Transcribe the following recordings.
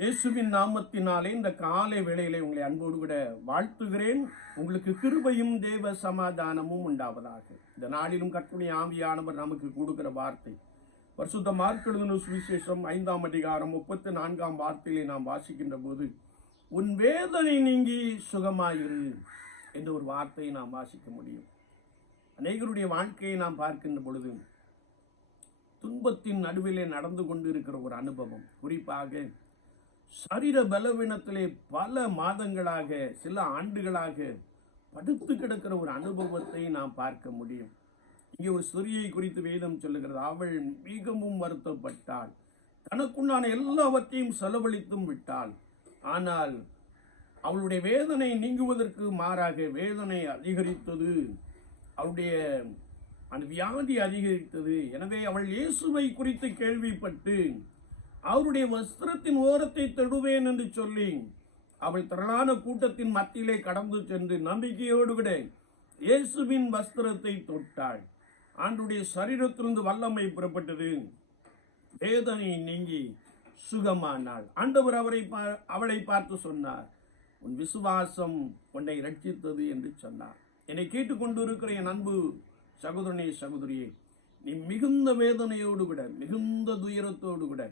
இயேசுவின் நாமத்தினாலே இந்த காலை வேளையிலே உங்களை அன்போடு கூட வாழ்த்துகிறேன். உங்களுக்கு கிருபையும் தேவ சமாதானமும் உண்டாவதாக. இந்த நாளிலும் கற்பனை ஆவியானவர் நமக்கு கொடுக்கிற வார்த்தை. பரிசுத்த மார்க்கெழுதின சுவிசேஷம் ஐந்தாம் அதிகாரம் முப்பத்தி நான்காம் வார்த்தையிலே நாம் வாசிக்கின்ற போது உன் வேதனை நீங்கி சுகமாயிரு என்ற ஒரு வார்த்தையை நாம் வாசிக்க முடியும். அநேகருடைய வாழ்க்கையை நாம் பார்க்கின்ற பொழுது துன்பத்தின் நடுவிலே நடந்து கொண்டிருக்கிற ஒரு அனுபவம். குறிப்பாக சரீர பலவீனத்திலே பல மாதங்களாக சில ஆண்டுகளாக படுத்து கிடக்கிற ஒரு அனுபவத்தை நாம் பார்க்க முடியும். இங்கே ஒரு சிறியை குறித்து வேதம் சொல்லுகிறது. அவள் மிகவும் வருத்தப்பட்டாள். தனக்குண்டான எல்லாவற்றையும் செலவழித்தும் விட்டாள். ஆனால் அவளுடைய வேதனை நீங்குவதற்கு மாறாக வேதனை அதிகரித்தது. அவளுடைய அந்த வியாதி அதிகரித்தது. எனவே அவள் இயேசுவை குறித்து கேள்விப்பட்டு அவருடைய வஸ்திரத்தின் ஓரத்தை தொடுவேன் என்று சொல்லி அவள் திரளான கூட்டத்தின் மத்தியிலே கடந்து சென்று நம்பிக்கையோடு கூட இயேசுவின் வஸ்திரத்தை தொட்டாள். ஆண்டுடைய சரீரத்திலிருந்து வல்லமை புறப்பட்டது. வேதனை நீங்கி சுகமானாள். ஆண்டவர் அவரை பா- அவளை பார்த்து சொன்னார் உன் விசுவாசம் உன்னை ரட்சித்தது என்று சொன்னார். என்னை கேட்டுக்கொண்டு இருக்கிற என் அன்பு சகோதரனே சகோதரியே நீ மிகுந்த வேதனையோடு கூட மிகுந்த துயரத்தோடு கூட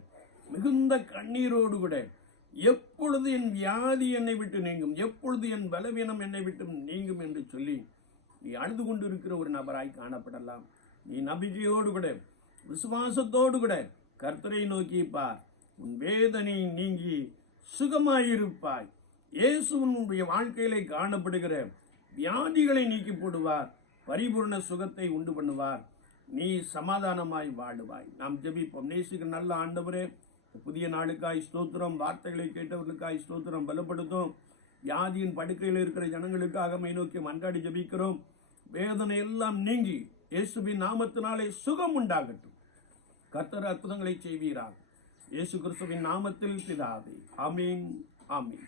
மிகுந்த கண்ணீரோடு கூட எப்பொழுது என் வியாதி என்னை விட்டு நீங்கும்? எப்பொழுது என் பலவீனம் என்னை விட்டு நீங்கும்? என்று சொல்லி நீ அழுது கொண்டு இருக்கிற ஒரு நபராய் காணப்படலாம். நீ நம்பிக்கையோடு கூட விசுவாசத்தோடு கூட கர்த்தரை நோக்கி பார். உன் வேதனை நீங்கி சுகமாயிருப்பாய். இயேசு உன்னுடைய வாழ்க்கையிலே காணப்படுகிற வியாதிகளை நீக்கி போடுவார். பரிபூர்ண சுகத்தை உண்டு பண்ணுவார். நீ சமாதானமாய் வாழுவாய். நாம் ஜெபிப்போம். நேசிக்கிற நல்ல ஆண்டவரே புதிய நாளுக்காய் ஸ்தோத்திரம் வார்த்தைகளை கேட்டவர்களுக்காய் ஸ்தோத்திரம் பலப்படுத்தும். வியாதியின் படுக்கையில் இருக்கிற ஜனங்களுக்காக மை நோக்கி மன்றாடி ஜெபிக்கிறோம். வேதனை எல்லாம் நீங்கி இயேசுவின் நாமத்தினாலே சுகம் உண்டாகட்டும். கர்த்தர் அற்புதங்களை செய்வீராக. இயேசு கிறிஸ்துவின் நாமத்தில் பிதாவே. ஆமீன் ஆமீன்.